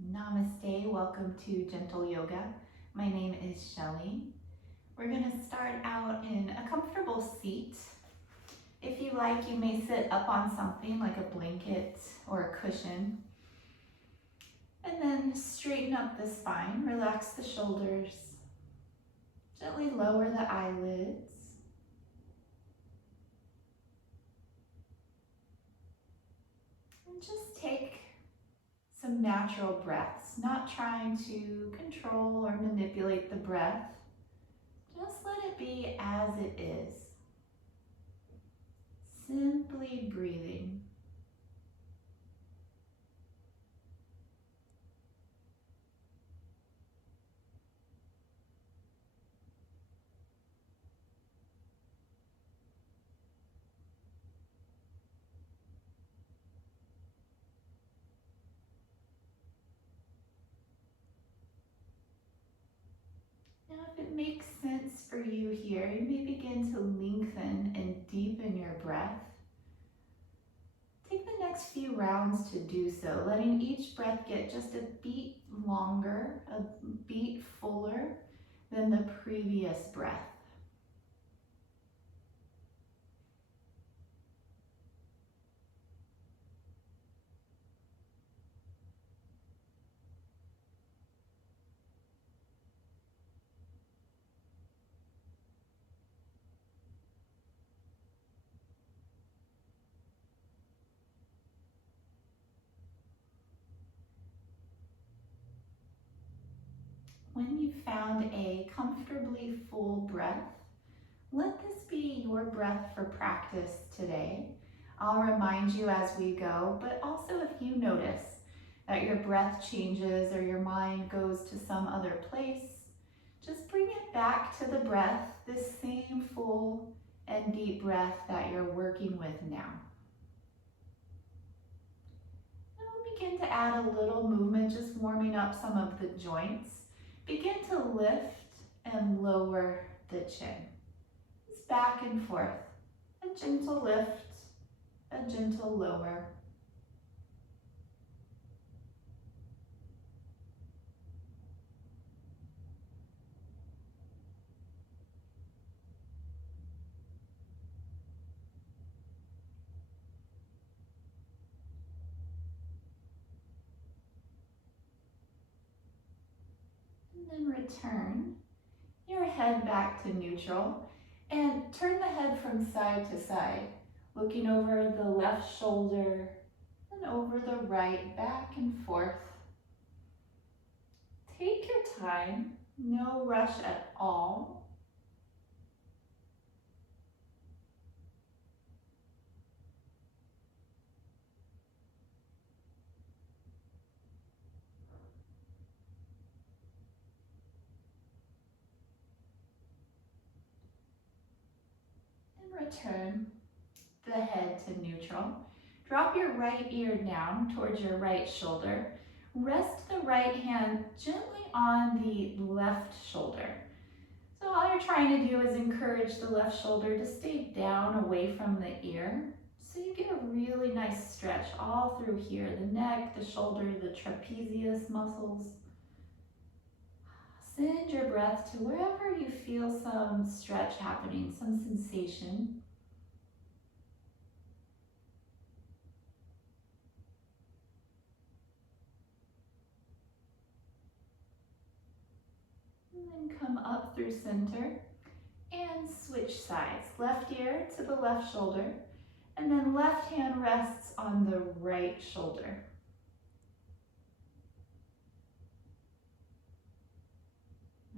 Namaste, welcome to Gentle Yoga. My name is Shelly. We're going to start out in a comfortable seat. If you like, you may sit up on something like a blanket or a cushion. And then straighten up the spine, relax the shoulders, gently lower the eyelids. And just take some natural breaths, not trying to control or manipulate the breath. Just let it be as it is. Simply breathing. Now, if it makes sense for you here, you may begin to lengthen and deepen your breath. Take the next few rounds to do so, letting each breath get just a beat longer, a beat fuller than the previous breath. When you've found a comfortably full breath, let this be your breath for practice today. I'll remind you as we go, but also if you notice that your breath changes or your mind goes to some other place, just bring it back to the breath, this same full and deep breath that you're working with now. And we'll begin to add a little movement, just warming up some of the joints. Begin to lift and lower the chin. Just back and forth. A gentle lift, a gentle lower. And then return your head back to neutral and turn the head from side to side, looking over the left shoulder and over the right, back and forth. Take your time, no rush at all. And return the head to neutral. Drop your right ear down towards your right shoulder. Rest the right hand gently on the left shoulder. So all you're trying to do is encourage the left shoulder to stay down away from the ear. So you get a really nice stretch all through here, the neck, the shoulder, the trapezius muscles. Send your breath to wherever you feel some stretch happening, some sensation. And then come up through center and switch sides. Left ear to the left shoulder, and then left hand rests on the right shoulder.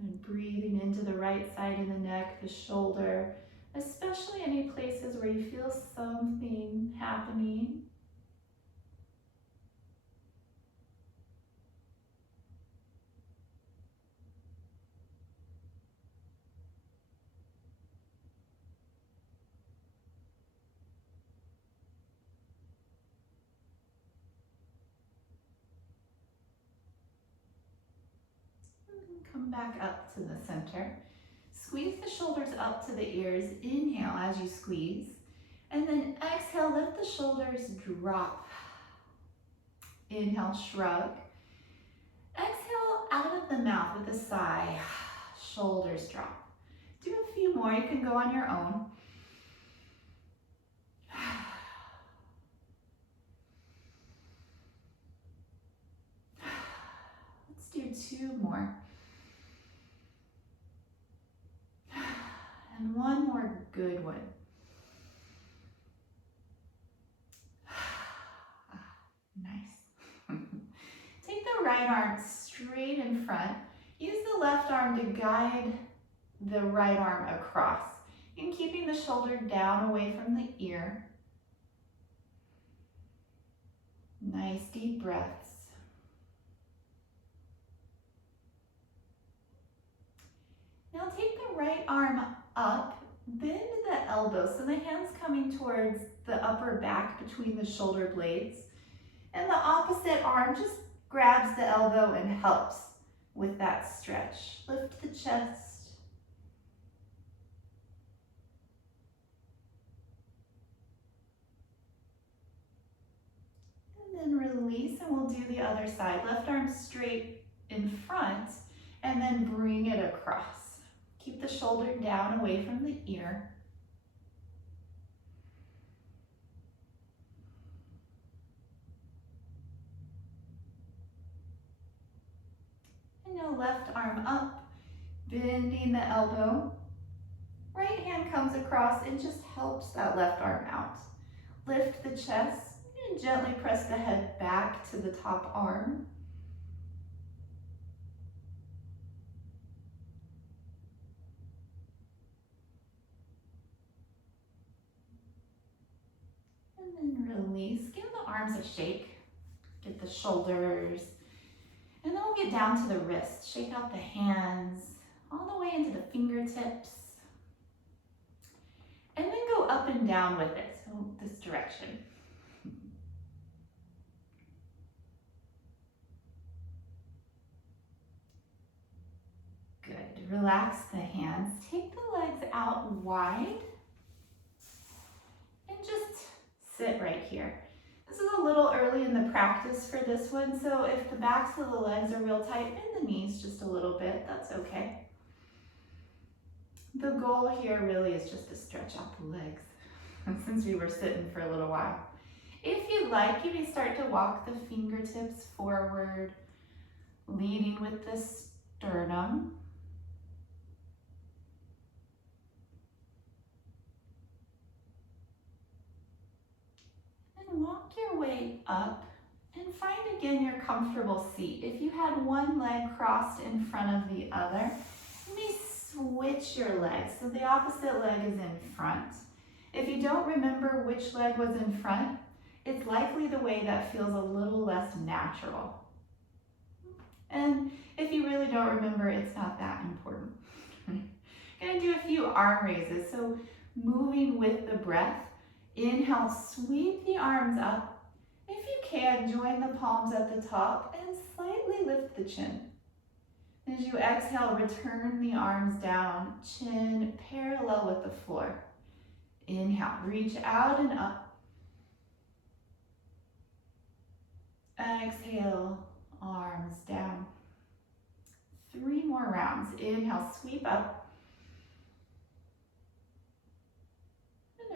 And breathing into the right side of the neck, the shoulder, especially any places where you feel something happening. Come back up to the center. Squeeze the shoulders up to the ears. Inhale as you squeeze. And then exhale, let the shoulders drop. Inhale, shrug. the mouth with a sigh. Shoulders drop. Do a few more. You can go on your own. Let's do 2 more. And 1 more good one. Nice. Take the right arm straight in front. Use the left arm to guide the right arm across and keeping the shoulder down away from the ear. Nice deep breaths. Now take the right arm up, bend the elbow so the hand's coming towards the upper back between the shoulder blades. And the opposite arm just grabs the elbow and helps with that stretch. Lift the chest. And then release, and we'll do the other side. Left arm straight in front, and then bring it across. Keep the shoulder down away from the ear. And now left arm up, bending the elbow. Right hand comes across and just helps that left arm out. Lift the chest and gently press the head back to the top arm. And then release. Give the arms a shake. Get the shoulders. And then we'll get down to the wrists. Shake out the hands all the way into the fingertips. And then go up and down with it, so this direction. Good. Relax the hands. Take the legs out wide. And just sit right here. This is a little early in the practice for this one, so if the backs of the legs are real tight, bend the knees just a little bit, that's okay. The goal here really is just to stretch out the legs, since we were sitting for a little while. If you like, you may start to walk the fingertips forward, leading with the sternum. And walk your way up and find again your comfortable seat. If you had one leg crossed in front of the other, you may switch your legs so the opposite leg is in front. If you don't remember which leg was in front, it's likely the way that feels a little less natural. And if you really don't remember, it's not that important. Gonna do a few arm raises. So moving with the breath, inhale, sweep the arms up. If you can, join the palms at the top and slightly lift the chin. As you exhale, return the arms down, chin parallel with the floor. Inhale, reach out and up. Exhale, arms down. 3 more rounds. Inhale, sweep up.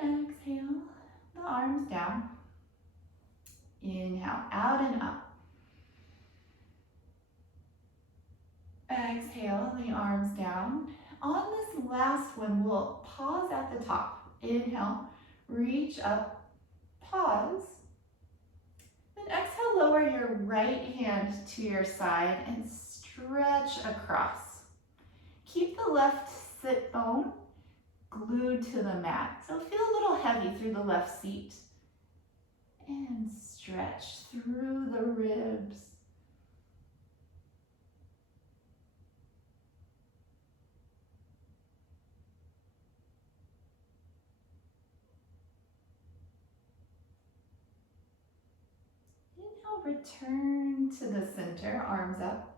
And exhale, the arms down. Inhale, out and up. Exhale, the arms down. On this last one, we'll pause at the top. Inhale, reach up, pause. Then exhale, lower your right hand to your side and stretch across. Keep the left sit bone glued to the mat. So feel a little heavy through the left seat. And stretch through the ribs. Return to the center, arms up.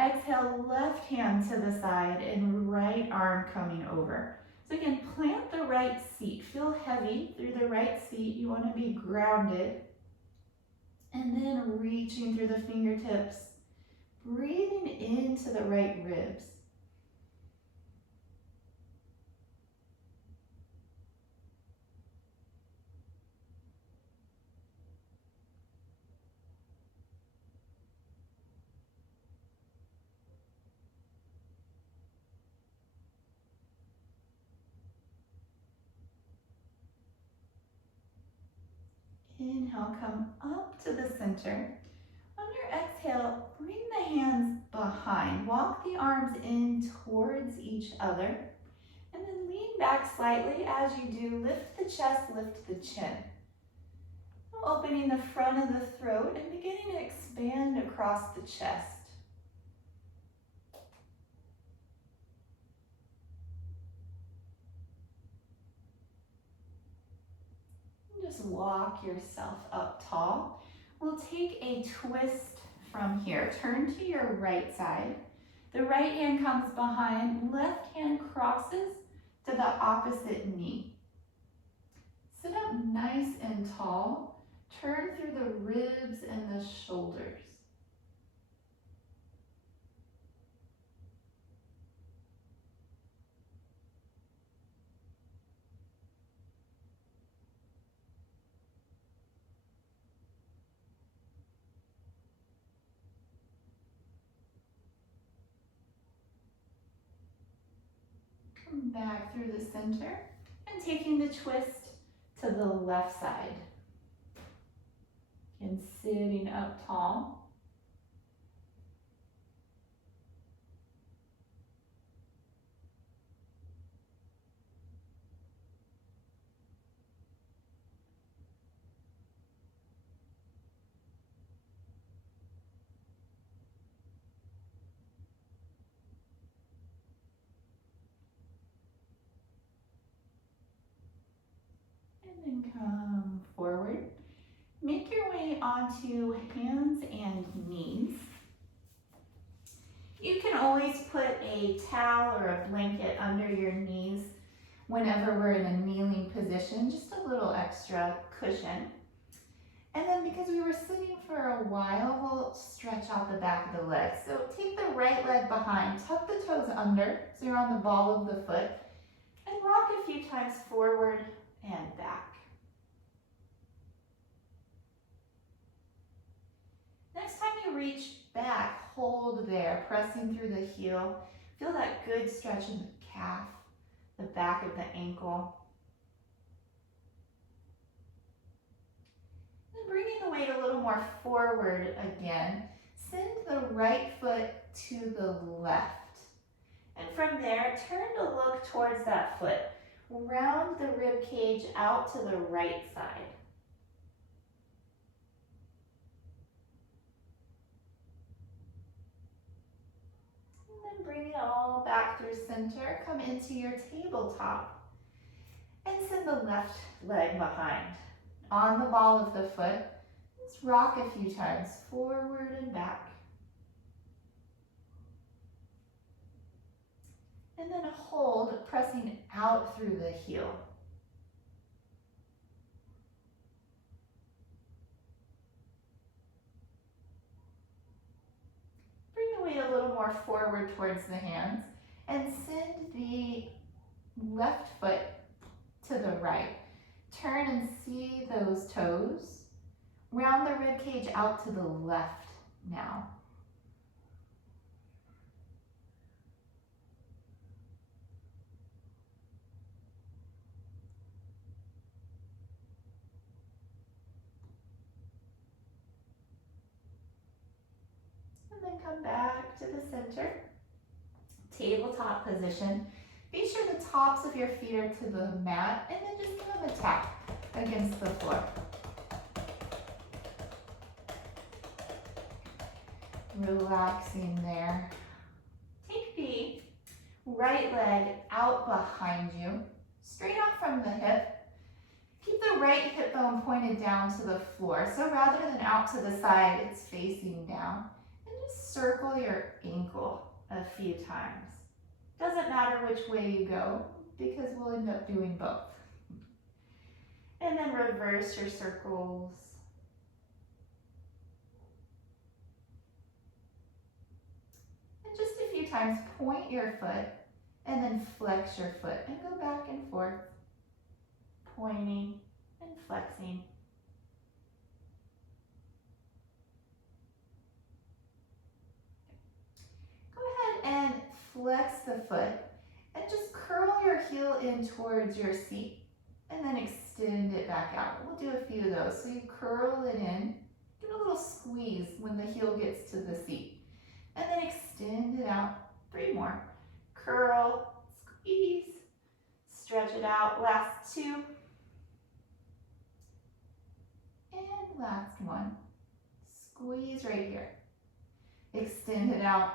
Exhale, left hand to the side and right arm coming over. So again, plant the right seat. Feel heavy through the right seat. You want to be grounded. And then reaching through the fingertips, breathing into the right ribs. Inhale, come up to the center. On your exhale, bring the hands behind. Walk the arms in towards each other. And then lean back slightly. As you do, lift the chest, lift the chin. Opening the front of the throat and beginning to expand across the chest. Just walk yourself up tall. We'll take a twist from here. Turn to your right side. The right hand comes behind, left hand crosses to the opposite knee. Sit up nice and tall. Turn through the ribs and the shoulders. Come back through the center and taking the twist to the left side. And sitting up tall. And then come forward. Make your way onto hands and knees. You can always put a towel or a blanket under your knees whenever we're in a kneeling position, just a little extra cushion. And then because we were sitting for a while, we'll stretch out the back of the leg. So take the right leg behind, tuck the toes under, so you're on the ball of the foot, and rock a few times forward and back. Next time you reach back, hold there, pressing through the heel. Feel that good stretch in the calf, the back of the ankle. And bringing the weight a little more forward again, send the right foot to the left. And from there, turn to look towards that foot. Round the rib cage out to the right side. Bring it all back through center. Come into your tabletop and send the left leg behind. On the ball of the foot, let's rock a few times forward and back. And then hold, pressing out through the heel. Bring the weight a little more forward towards the hands and send the left foot to the right. Turn and see those toes. Round the rib cage out to the left now. And then come back to the center. Tabletop position. Be sure the tops of your feet are to the mat and then just give them a tap against the floor. Relaxing there. Take the right leg out behind you, straight up from the hip. Keep the right hip bone pointed down to the floor. So rather than out to the side, it's facing down. And just circle your ankle a few times. Doesn't matter which way you go because we'll end up doing both. And then reverse your circles. times, point your foot and then flex your foot and go back and forth, pointing and flexing. Go ahead and flex the foot and just curl your heel in towards your seat and then extend it back out. We'll do a few of those. So you curl it in, give it a little squeeze when the heel gets to the seat, and then extend it out. 3 more. Curl, squeeze, stretch it out. Last 2. And last 1. Squeeze right here. Extend it out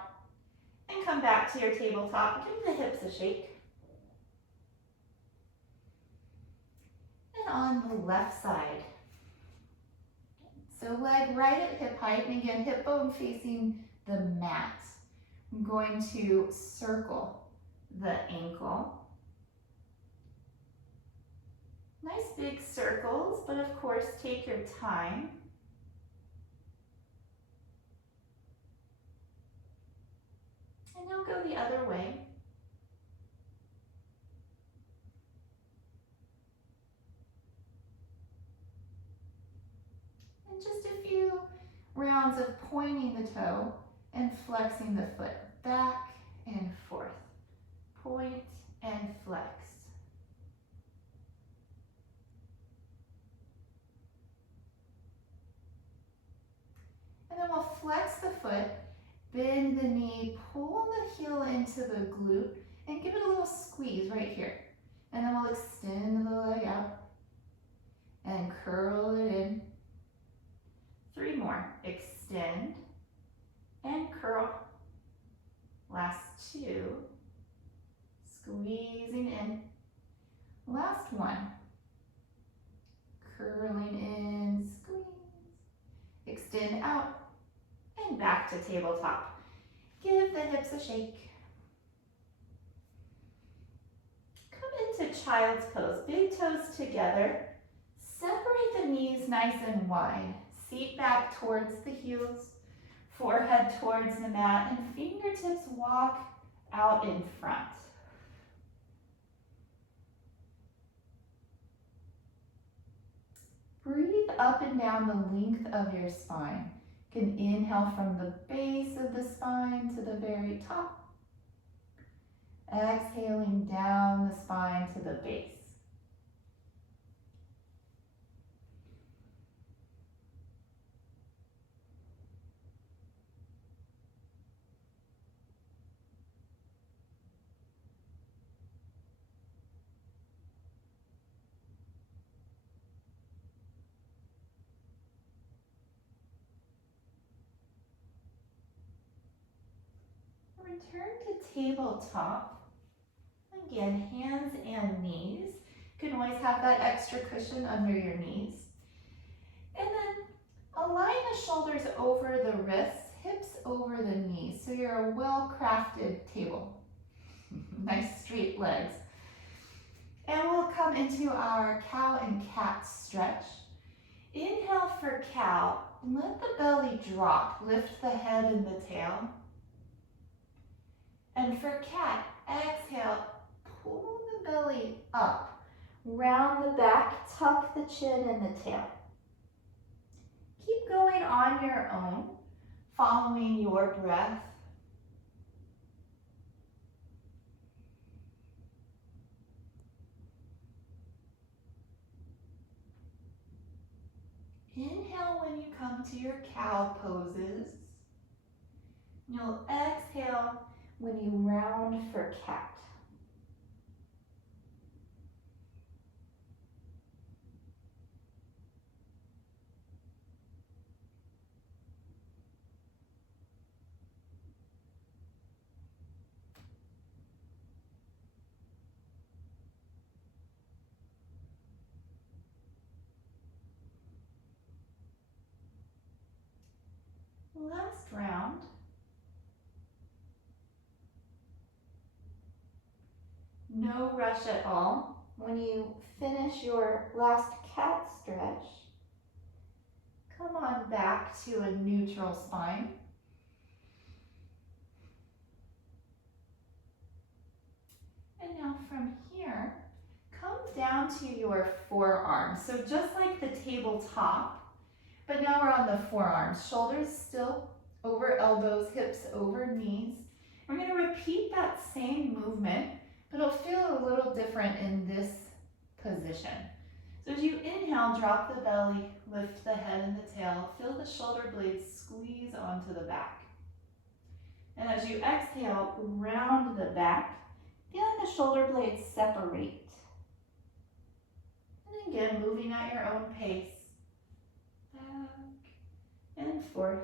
and come back to your tabletop. Give the hips a shake. And on the left side. So leg right at hip height, and again, hip bone facing the mat. I'm going to circle the ankle. Nice big circles, but of course, take your time. And now go the other way. And just a few rounds of pointing the toe and flexing the foot back and forth. Point and flex. And then we'll flex the foot, bend the knee, pull the heel into the glute, and give it a little squeeze right here. And then we'll extend the leg out and curl it in. 3 more. Extend and curl. Last 2. Squeezing in. Last 1. Curling in, squeeze. Extend out and back to tabletop. Give the hips a shake. Come into child's pose. Big toes together. Separate the knees nice and wide. Seat back towards the heels. Forehead towards the mat, and fingertips walk out in front. Breathe up and down the length of your spine. You can inhale from the base of the spine to the very top. Exhaling down the spine to the base. Return to tabletop. Again, hands and knees. You can always have that extra cushion under your knees. And then align the shoulders over the wrists, hips over the knees. So you're a well-crafted table. Nice straight legs. And we'll come into our cow and cat stretch. Inhale for cow. Let the belly drop. Lift the head and the tail. And for cat, exhale, pull the belly up, round the back, tuck the chin and the tail. Keep going on your own, following your breath. Inhale when you come to your cow poses. You'll exhale when you round for cat. Last round. No rush at all. When you finish your last cat stretch, come on back to a neutral spine. from here, come down to your forearms. So just like the tabletop, but now we're on the forearms. Shoulders still over elbows, hips over knees. We're going to repeat that same movement, but it'll feel a little different in this position. So as you inhale, drop the belly, lift the head and the tail, feel the shoulder blades squeeze onto the back. And as you exhale, round the back, feeling the shoulder blades separate. And again, moving at your own pace, back and forth.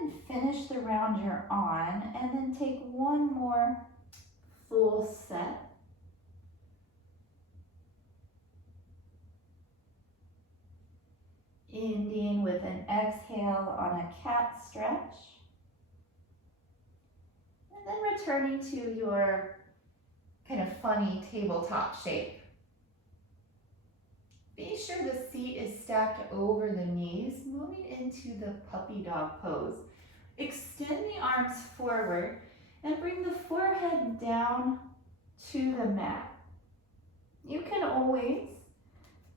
And finish the round you're on, and then take one more full set. Ending with an exhale on a cat stretch. And then returning to your kind of funny tabletop shape. Be sure the seat is stacked over the knees, moving into the puppy dog pose. Extend the arms forward and bring the forehead down to the mat. You can always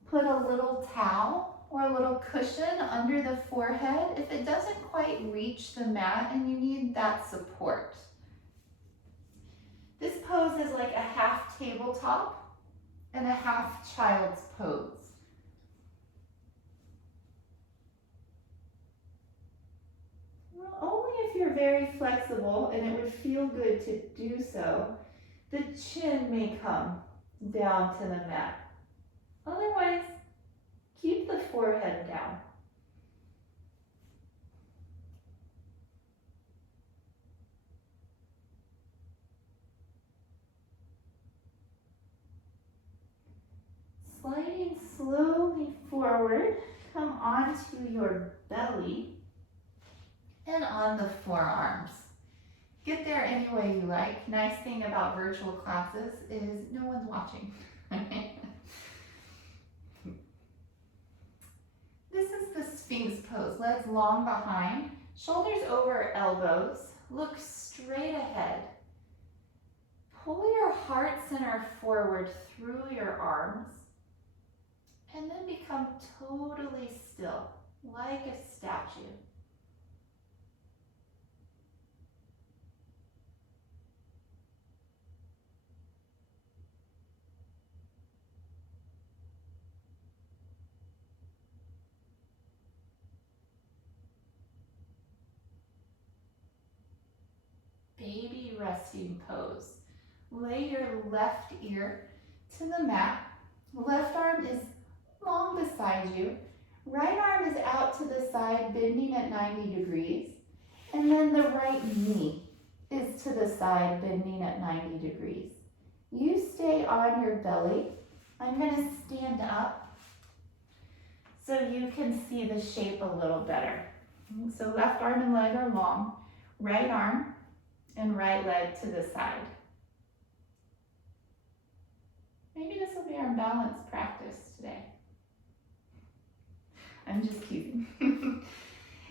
put a little towel or a little cushion under the forehead if it doesn't quite reach the mat and you need that support. This pose is like a half tabletop and a half child's pose. Well, only if you're very flexible and it would feel good to do so, the chin may come down to the mat. Otherwise, keep the forehead down. Sliding slowly forward, come onto your belly and on the forearms. Get there any way you like. Nice thing about virtual classes is no one's watching. This is the Sphinx pose. Legs long behind, shoulders over elbows. Look straight ahead. Pull your heart center forward through your arms. And then become totally still, like a statue. Baby resting pose. Lay your left ear to the mat. Left arm is long beside you. Right arm is out to the side, bending at 90 degrees. And then the right knee is to the side, bending at 90 degrees. You stay on your belly. I'm going to stand up so you can see the shape a little better. So left arm and leg are long. Right arm and right leg to the side. Maybe this will be our balance practice today. I'm just kidding.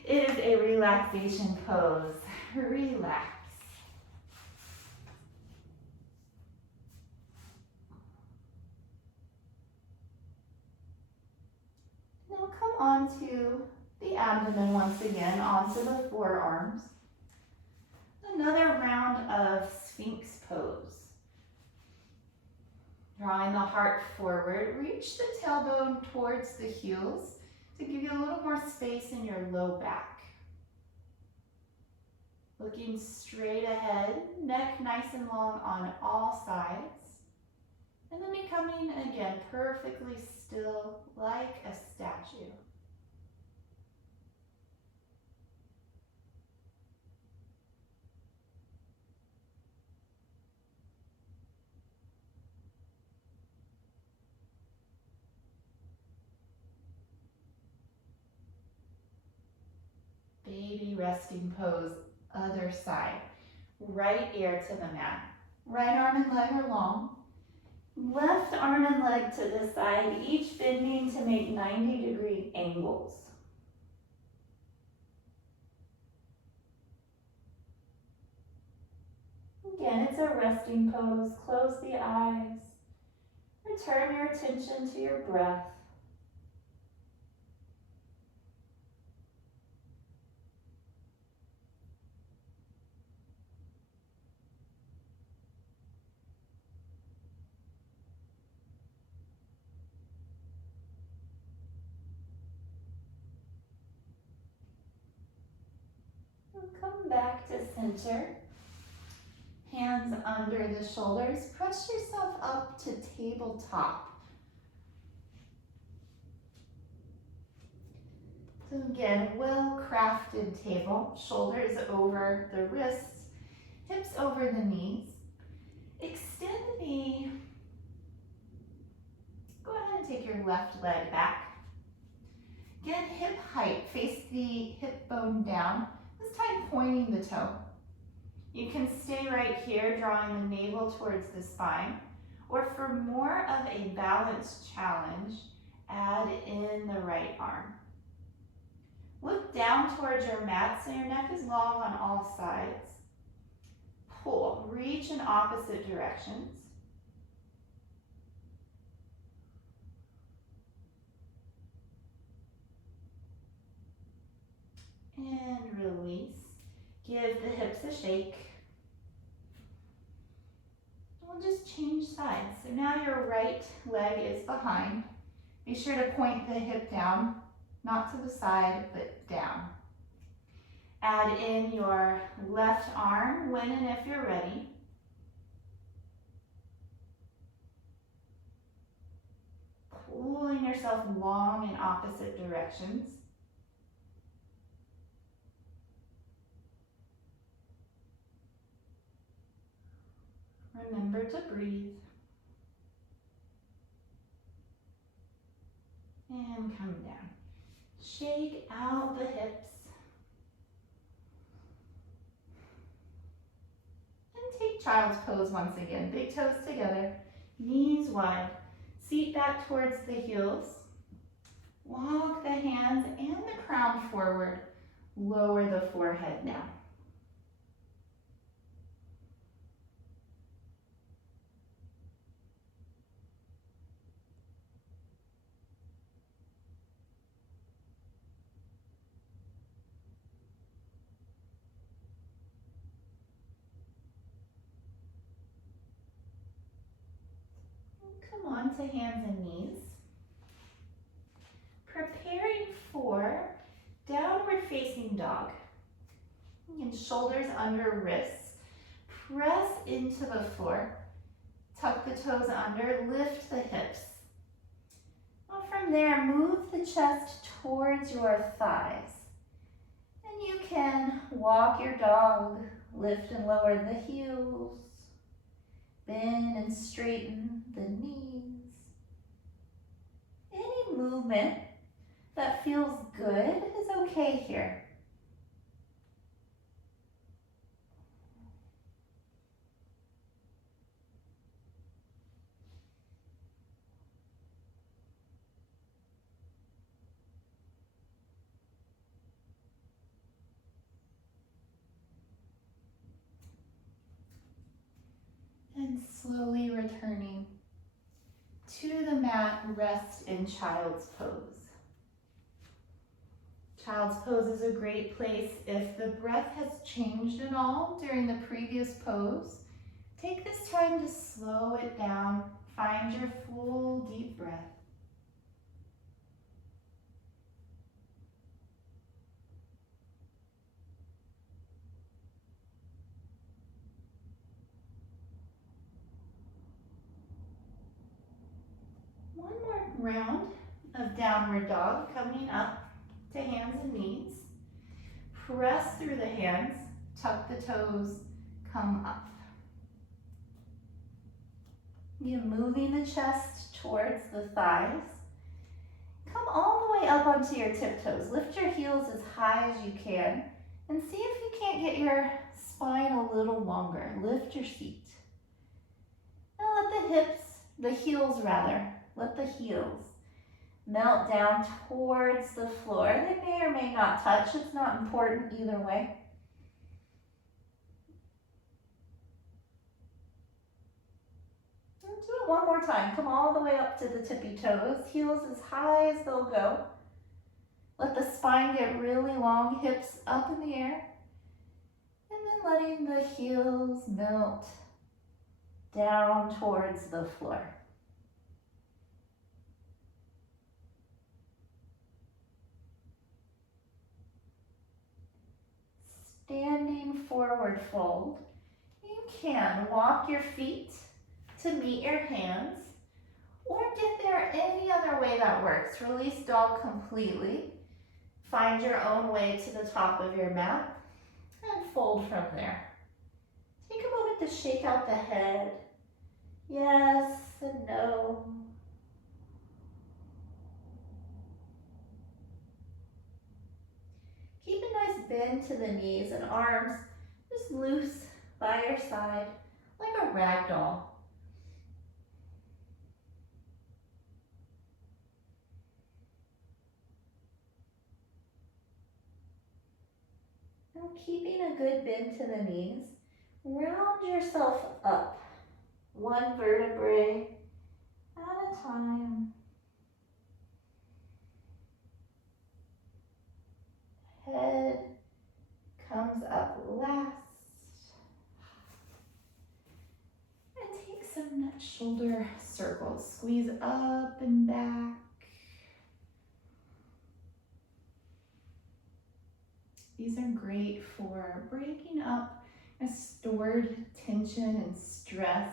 It is a relaxation pose. Relax. Now come onto the abdomen once again, onto the forearms. Another round of Sphinx pose. Drawing the heart forward, reach the tailbone towards the heels to give you a little more space in your low back. Looking straight ahead, neck nice and long on all sides. And then becoming, again, perfectly still like a statue. baby resting pose, other side. Right ear to the mat. Right arm and leg are long. Left arm and leg to the side, each bending to make 90-degree angles. Again, it's a resting pose. Close the eyes. Return your attention to your breath. Come back to center. Hands under the shoulders. Press yourself up to tabletop. So again, well-crafted table. Shoulders over the wrists, hips over the knees. Extend the, go ahead and take your left leg back. Again, hip height, face the hip bone down. This time pointing the toe. You can stay right here, drawing the navel towards the spine, or for more of a balanced challenge, add in the right arm. Look down towards your mat so your neck is long on all sides. Pull, reach in opposite directions. And release. Give the hips a shake. We'll just change sides. So now your right leg is behind. Be sure to point the hip down, not to the side, but down. Add in your left arm when and if you're ready. Pulling yourself long in opposite directions. Remember to breathe. And come down. Shake out the hips. And take child's pose once again. Big toes together, knees wide. Seat back towards the heels. Walk the hands and the crown forward. Lower the forehead now. Come on to hands and knees. Preparing for downward facing dog. And shoulders under wrists. Press into the floor. Tuck the toes under, lift the hips. Well, from there, move the chest towards your thighs. And you can walk your dog, lift and lower the heels. Bend and straighten the knees. Any movement that feels good is okay here. And slowly returning to the mat, rest in child's pose. Child's pose is a great place if the breath has changed at all during the previous pose. Take this time to slow it down. Find your full deep breath. One more round of downward dog, coming up to hands and knees. Press through the hands, tuck the toes, come up. You're moving the chest towards the thighs. Come all the way up onto your tiptoes. Lift your heels as high as you can and see if you can't get your spine a little longer. Lift your feet. Now let the heels let the heels melt down towards the floor. They may or may not touch. It's not important either way. And do it one more time. Come all the way up to the tippy toes. Heels as high as they'll go. Let the spine get really long, hips up in the air. And then letting the heels melt down towards the floor. Standing forward fold. You can walk your feet to meet your hands or get there any other way that works. Release dog completely. Find your own way to the top of your mat and fold from there. Take a moment to shake out the head. Yes and no. Keep a nice bend to the knees and arms just loose by your side like a rag doll. Now keeping a good bend to the knees, round yourself up, one vertebrae at a time. Head comes up last. And take some shoulder circles. Squeeze up and back. These are great for breaking up a stored tension and stress.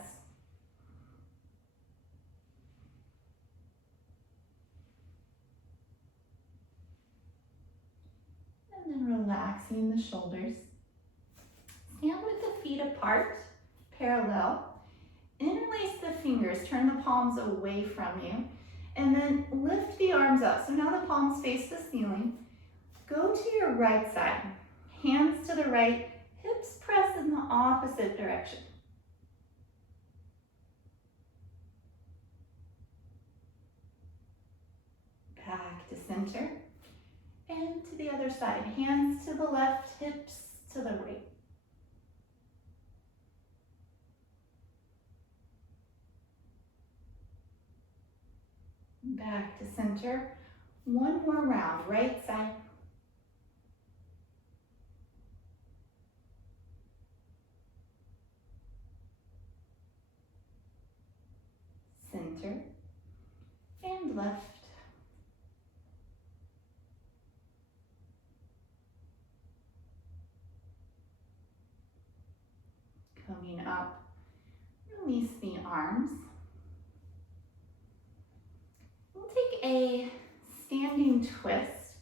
And then relaxing the shoulders. Stand with the feet apart, parallel. Interlace the fingers, turn the palms away from you, and then lift the arms up. So now the palms face the ceiling. Go to your right side, hands to the right, hips press in the opposite direction. Back to center. And to the other side, hands to the left, hips to the right. Back to center. One more round, right side. Center and left. Coming up, release the arms. We'll take a standing twist.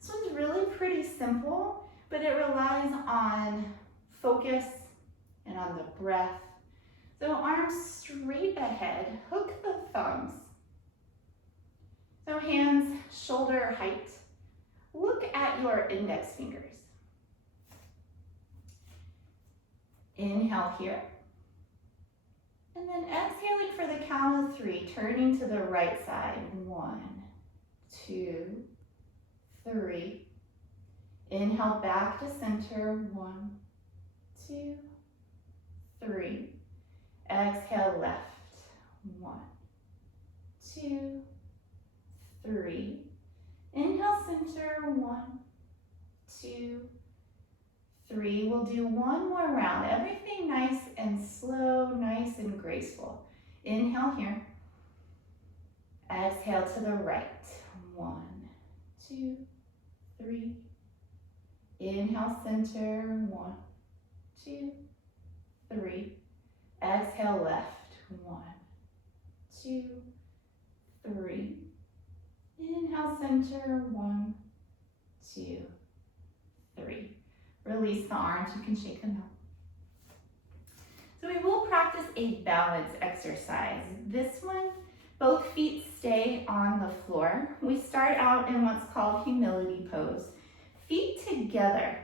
This one's really pretty simple, but it relies on focus and on the breath. So arms straight ahead, hook the thumbs. So hands shoulder height. Look at your index fingers. Inhale here. And then exhaling for the count of 3, turning to the right side. 1, 2, 3. Inhale back to center. 1, 2, 3. Exhale left. 1, 2, 3. Inhale center. 1, 2, 3. We'll do one more round. Everything nice and slow, nice and graceful. Inhale here. Exhale to the right. 1, 2, 3. Inhale center. 1, 2, 3. Exhale left. 1, 2, 3. Inhale center. 1, 2, 3. Release the arms. You can shake them out. So we will practice a balance exercise. This one Both feet stay on the floor. We start out in what's called humility pose. Feet together,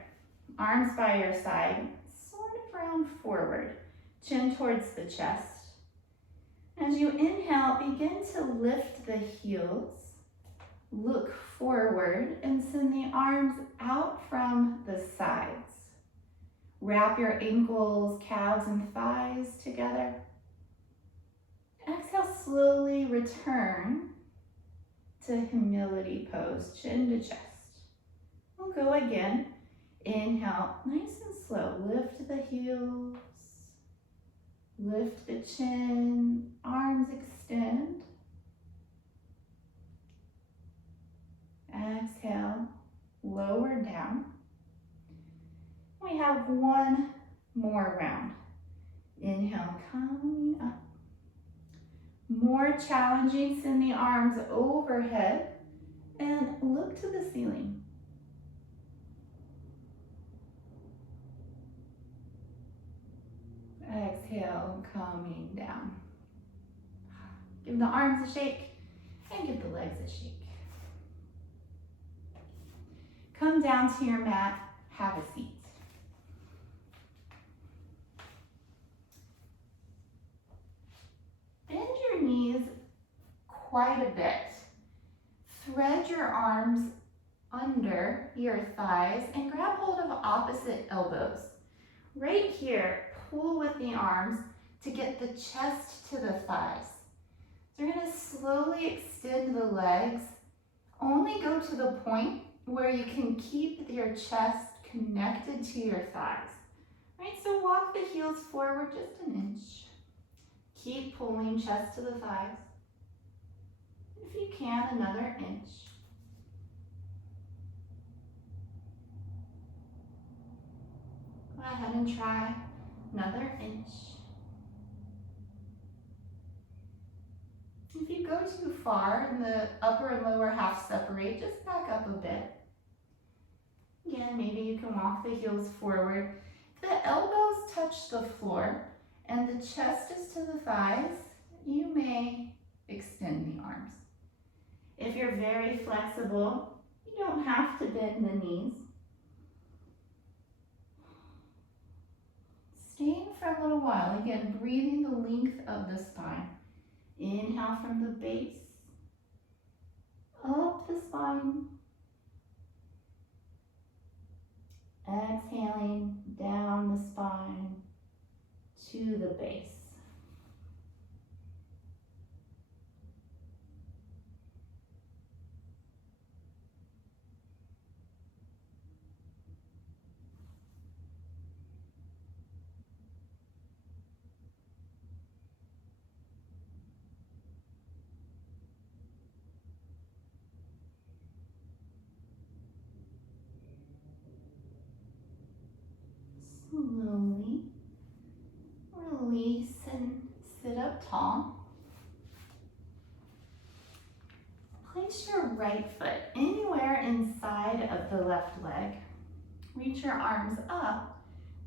arms by your side, sort of round forward, chin towards the chest. As you inhale, begin to lift the heels, look forward, and send the arms out from the sides. Wrap your ankles, calves, and thighs together. Exhale, slowly return to humility pose, chin to chest. We'll go again. Inhale, nice and slow. Lift the heels, lift the chin, arms extend. Exhale, lower down. We have one more round. Inhale, coming up. More challenging, send the arms overhead and look to the ceiling. Exhale, coming down. Give the arms a shake and give the legs a shake. Come down to your mat, have a seat. Bend your knees quite a bit. Thread your arms under your thighs and grab hold of opposite elbows. Right here, pull with the arms to get the chest to the thighs. So you're going to slowly extend the legs. Only go to the point where you can keep your chest connected to your thighs. Right, so walk the heels forward just an inch. Keep pulling chest to the thighs. If you can, another inch. Go ahead and try another inch. If you go too far and the upper and lower half separate, just back up a bit. Again, maybe you can walk the heels forward. If the elbows touch the floor and the chest is to the thighs, you may extend the arms. If you're very flexible, you don't have to bend the knees. Staying for a little while, again, breathing the length of the spine. Inhale from the base, up the spine. Exhaling down the spine to the base. Slowly release and sit up tall. Place your right foot anywhere inside of the left leg. Reach your arms up,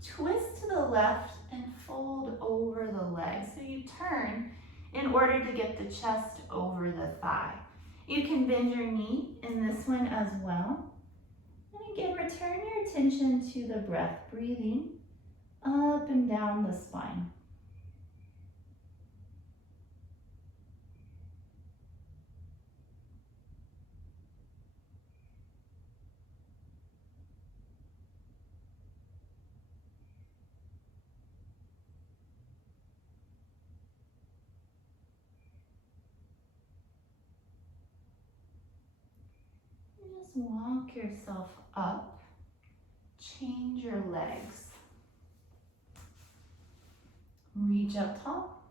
twist to the left, and fold over the leg. So you turn in order to get the chest over the thigh. You can bend your knee in this one as well. And again, return your attention to the breath, breathing up and down the spine. Just walk yourself up, change your legs. Reach up tall,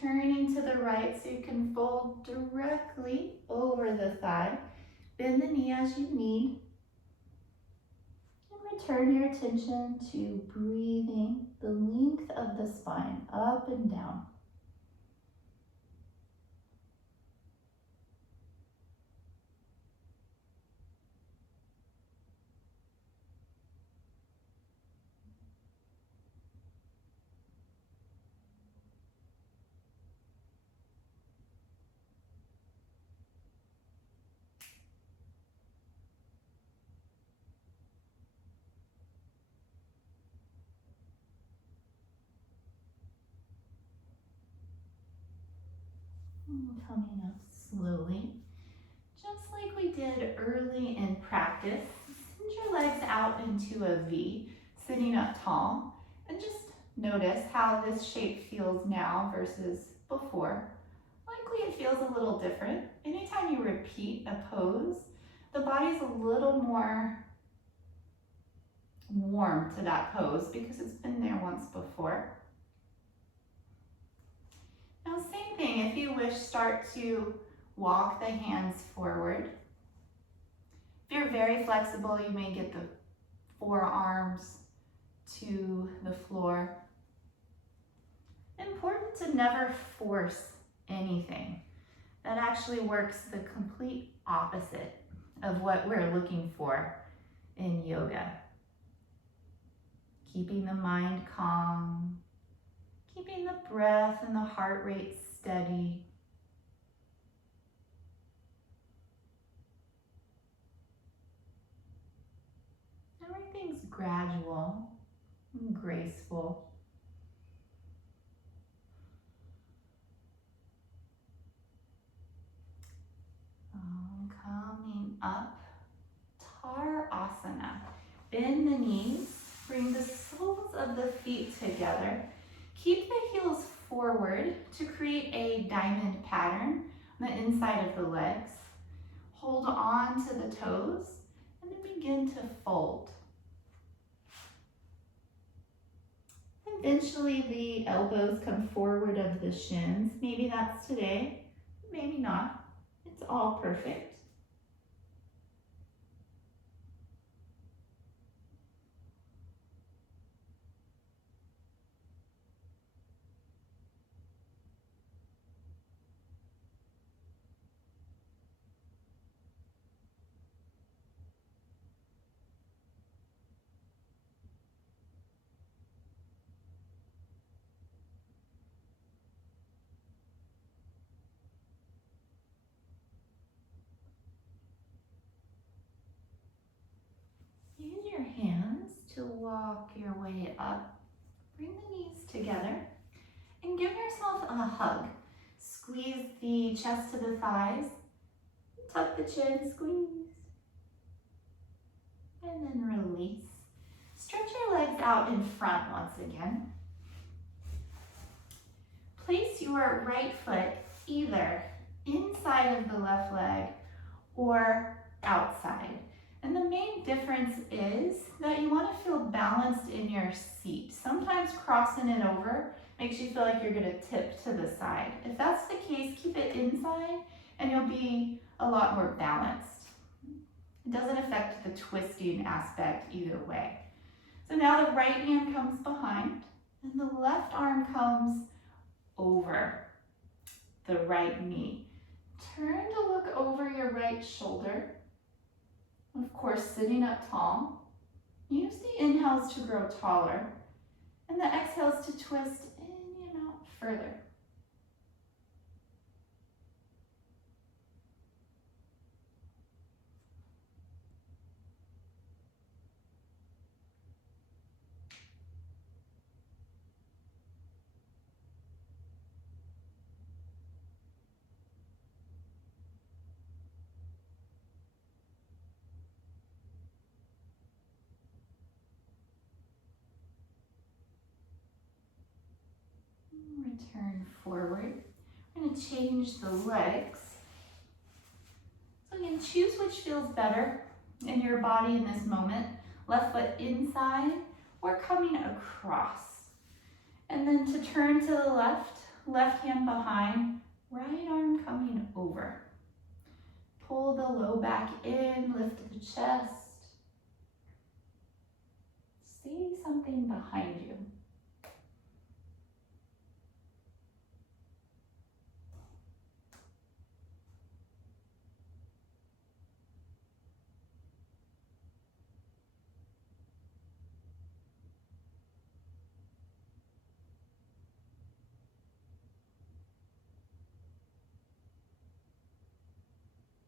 turning to the right so you can fold directly over the thigh. Bend the knee as you need. And return your attention to breathing the length of the spine up and down. Coming up slowly, just like we did early in practice. Send your legs out into a V, sitting up tall, and just notice how this shape feels now versus before. Likely it feels a little different. Anytime you repeat a pose, the body's a little more warm to that pose because it's been there once before. Now, same thing, if you wish, start to walk the hands forward. If you're very flexible, you may get the forearms to the floor. Important to never force anything. That actually works the complete opposite of what we're looking for in yoga. Keeping the mind calm, keeping the breath and the heart rate steady. Everything's gradual and graceful. Coming up, Asana. Bend the knees, bring the soles of the feet together. Keep the heels forward to create a diamond pattern on the inside of the legs. Hold on to the toes and then begin to fold. Eventually the elbows come forward of the shins. Maybe that's today, maybe not. It's all perfect. Use your hands to walk your way up. Bring the knees together and give yourself a hug. Squeeze the chest to the thighs, tuck the chin, squeeze, and then release. Stretch your legs out in front once again. Place your right foot either inside of the left leg or outside. And the main difference is that you want to feel balanced in your seat. Sometimes crossing it over makes you feel like you're going to tip to the side. If that's the case, keep it inside and you'll be a lot more balanced. It doesn't affect the twisting aspect either way. So now the right hand comes behind and the left arm comes over the right knee. Turn to look over your right shoulder. Of course, sitting up tall. Use the inhales to grow taller and the exhales to twist in and out further. Return forward. We're going to change the legs. So again, choose which feels better in your body in this moment. Left foot inside or coming across. And then to turn to the left, left hand behind, right arm coming over. Pull the low back in, lift the chest. See something behind you.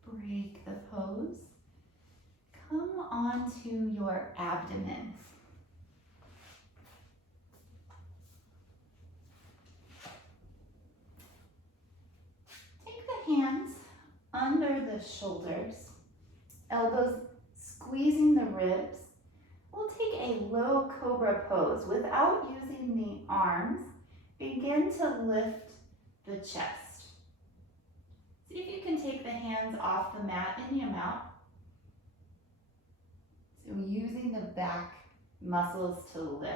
Break the pose. Come onto your abdomen. the shoulders, elbows squeezing the ribs. We'll take a low cobra pose. Without using the arms, begin to lift the chest. See if you can take the hands off the mat any amount. So using the back muscles to lift.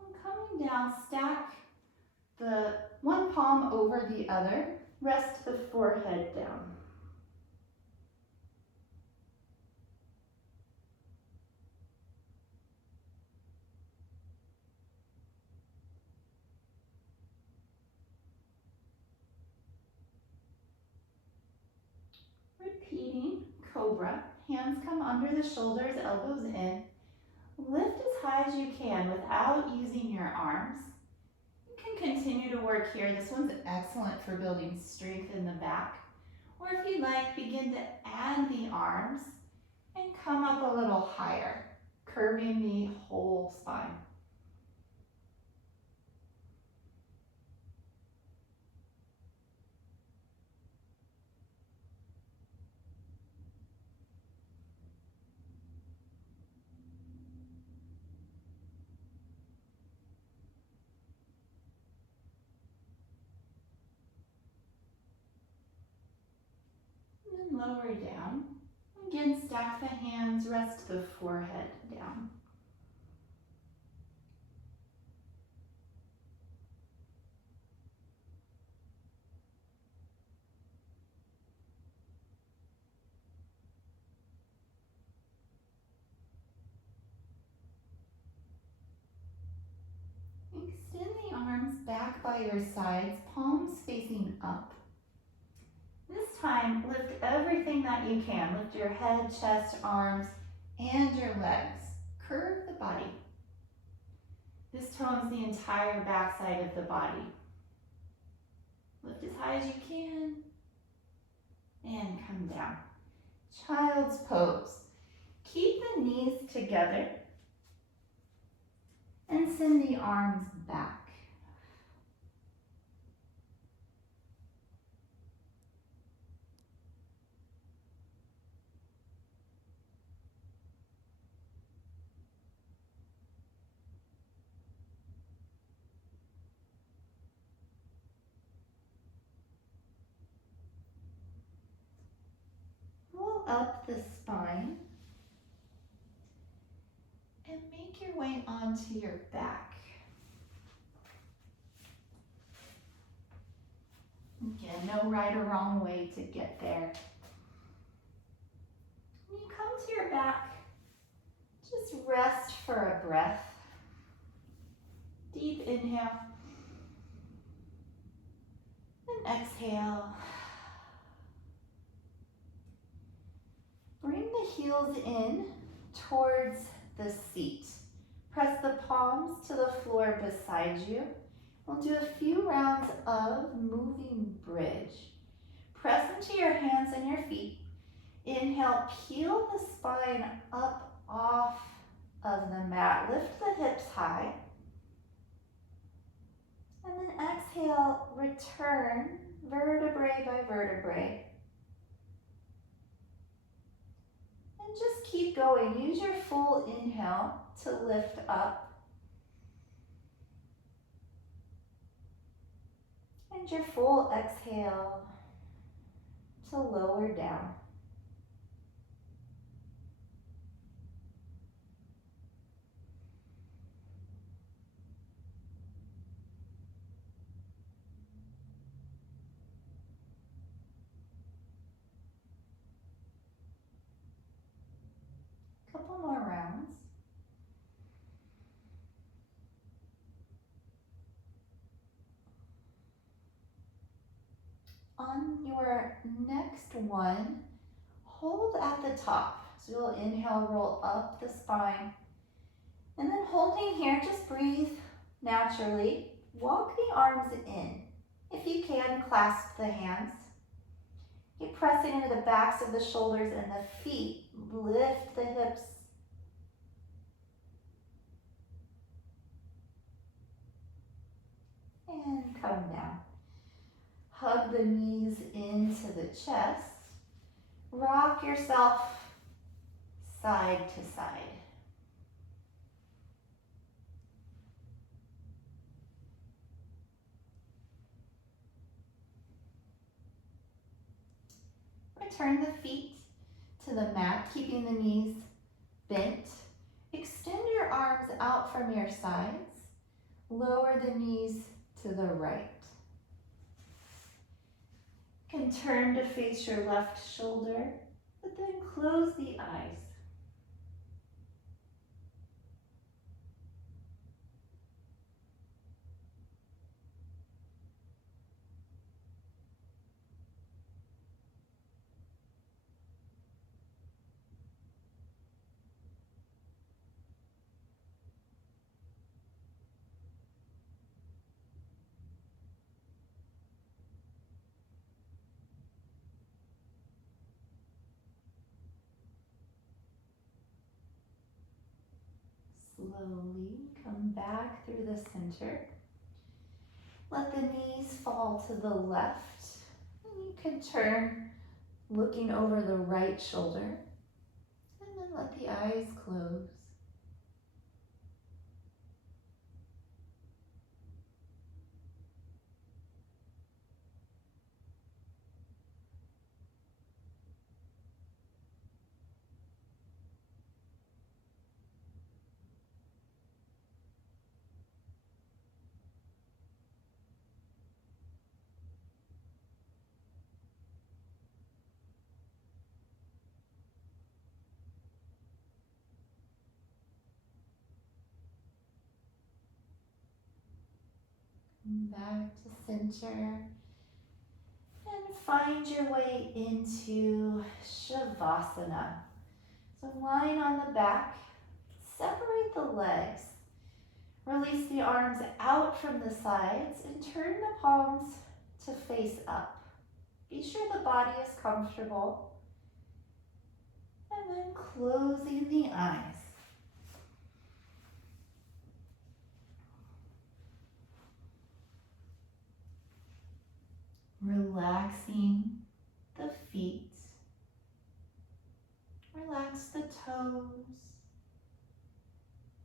And coming down, stack the one palm over the other. Rest the forehead down. Repeating cobra. Hands come under the shoulders, elbows in. Lift as high as you can without using your arms. You can continue to work here. This one's excellent for building strength in the back. Or if you like, begin to add the arms and come up a little higher, curving the whole spine. And then lower down. Again, stack the hands, rest the forehead down. Extend the arms back by your sides, palms facing up. This time, lift everything that you can. Lift your head, chest, arms, and your legs. Curve the body. This tones the entire backside of the body. Lift as high as you can, and come down. Child's pose. Keep the knees together, and send the arms back. Roll up the spine and make your way onto your back. Again, no right or wrong way to get there. When you come to your back, just rest for a breath. Deep inhale and exhale. Bring the heels in towards the seat. Press the palms to the floor beside you. We'll do a few rounds of moving bridge. Press into your hands and your feet. Inhale, peel the spine up off of the mat. Lift the hips high. And then exhale, return vertebrae by vertebrae. And just keep going. Use your full inhale to lift up. And your full exhale to lower down. Couple more rounds. On your next one, hold at the top. So you'll inhale, roll up the spine. And then holding here, just breathe naturally. Walk the arms in. If you can, clasp the hands. Keep pressing into the backs of the shoulders and the feet. Lift the hips. And come down. Hug the knees into the chest. Rock yourself side to side. Return the feet to the mat, keeping the knees bent. Extend your arms out from your sides. Lower the knees to the right. You can turn to face your left shoulder, but then close the eyes. Slowly come back through the center. Let the knees fall to the left. And you can turn, looking over the right shoulder. And then let the eyes close. Back to center. And find your way into Shavasana. So lying on the back, separate the legs. Release the arms out from the sides and turn the palms to face up. Be sure the body is comfortable. And then closing the eyes. Relaxing the feet. Relax the toes,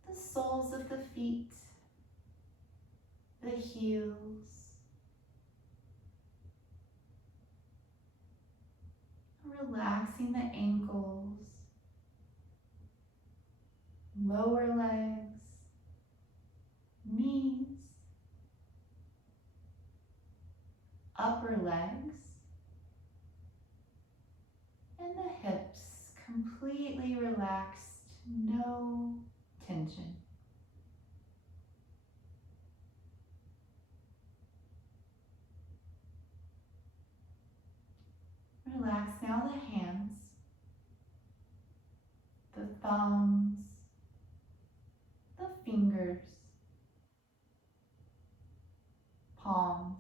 the soles of the feet, the heels. Relaxing the ankles, lower legs, knees, upper legs, and the hips completely relaxed, no tension. Relax now the hands, the thumbs, the fingers, palms,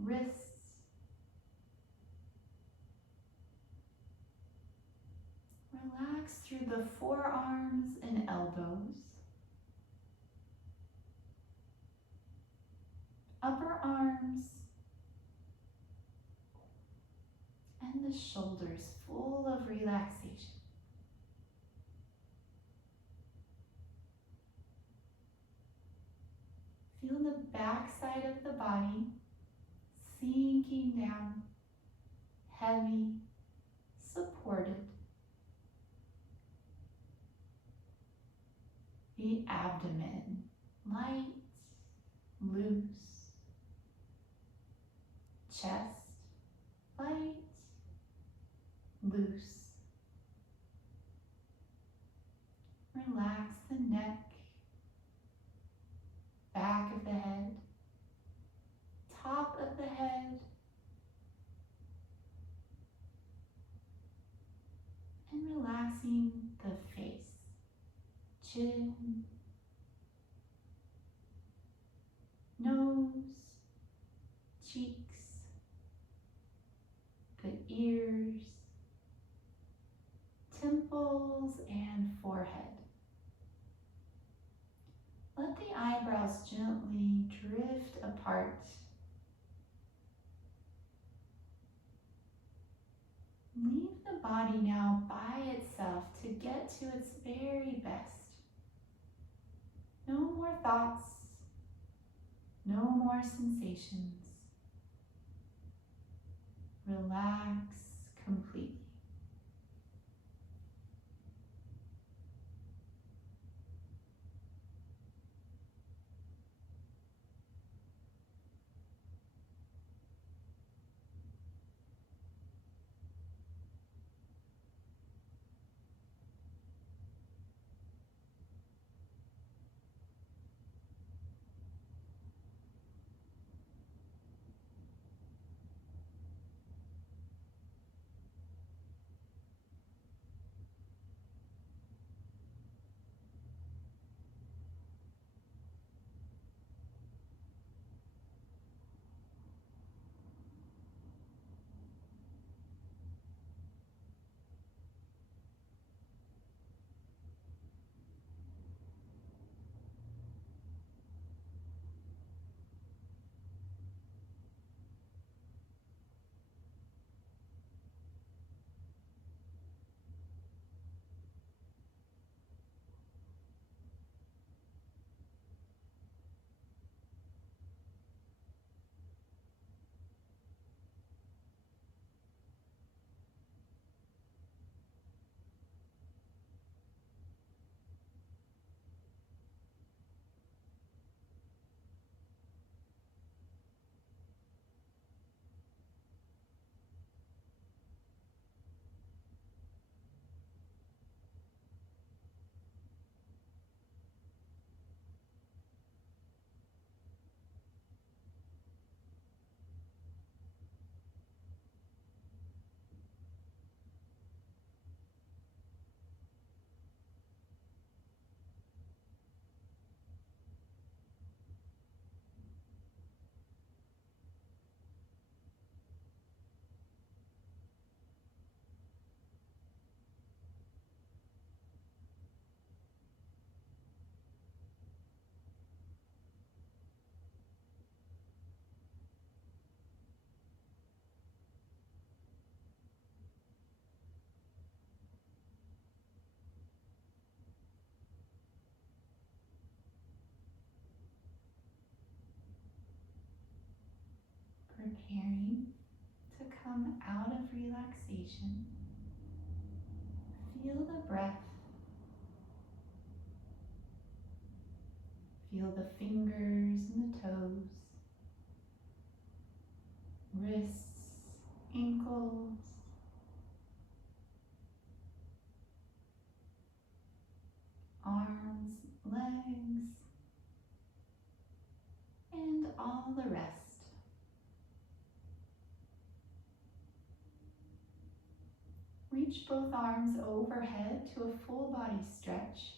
wrists, relax through the forearms and elbows, upper arms, and the shoulders full of relaxation. Feel the back side of the body sinking down, heavy, supported. The abdomen light, loose. Chest light, loose. Relax the neck, back of the head, top of the head, and relaxing the face, chin, nose, cheeks, the ears, temples, and forehead. Let the eyebrows gently drift apart. Leave the body now by itself to get to its very best. No more thoughts, no more sensations. Relax completely. Preparing to come out of relaxation. Feel the breath. Feel the fingers and the toes, wrists, ankles, arms, legs, and all the rest. Reach both arms overhead to a full body stretch.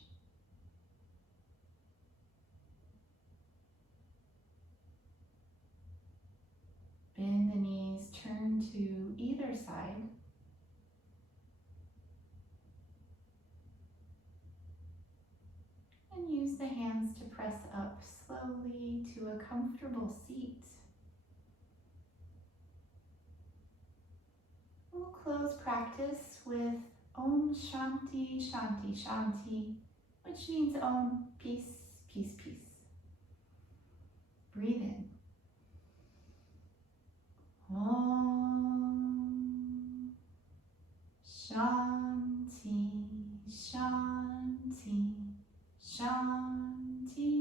Bend the knees, turn to either side. And use the hands to press up slowly to a comfortable seat. We'll close practice with Om Shanti Shanti Shanti, which means Om, peace, peace, peace. Breathe in. Om Shanti Shanti Shanti.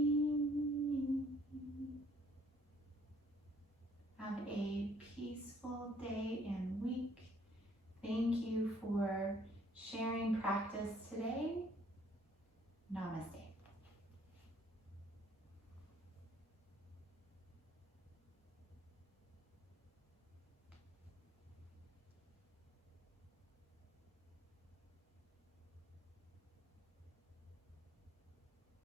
Have a peaceful day and week. Thank you for sharing practice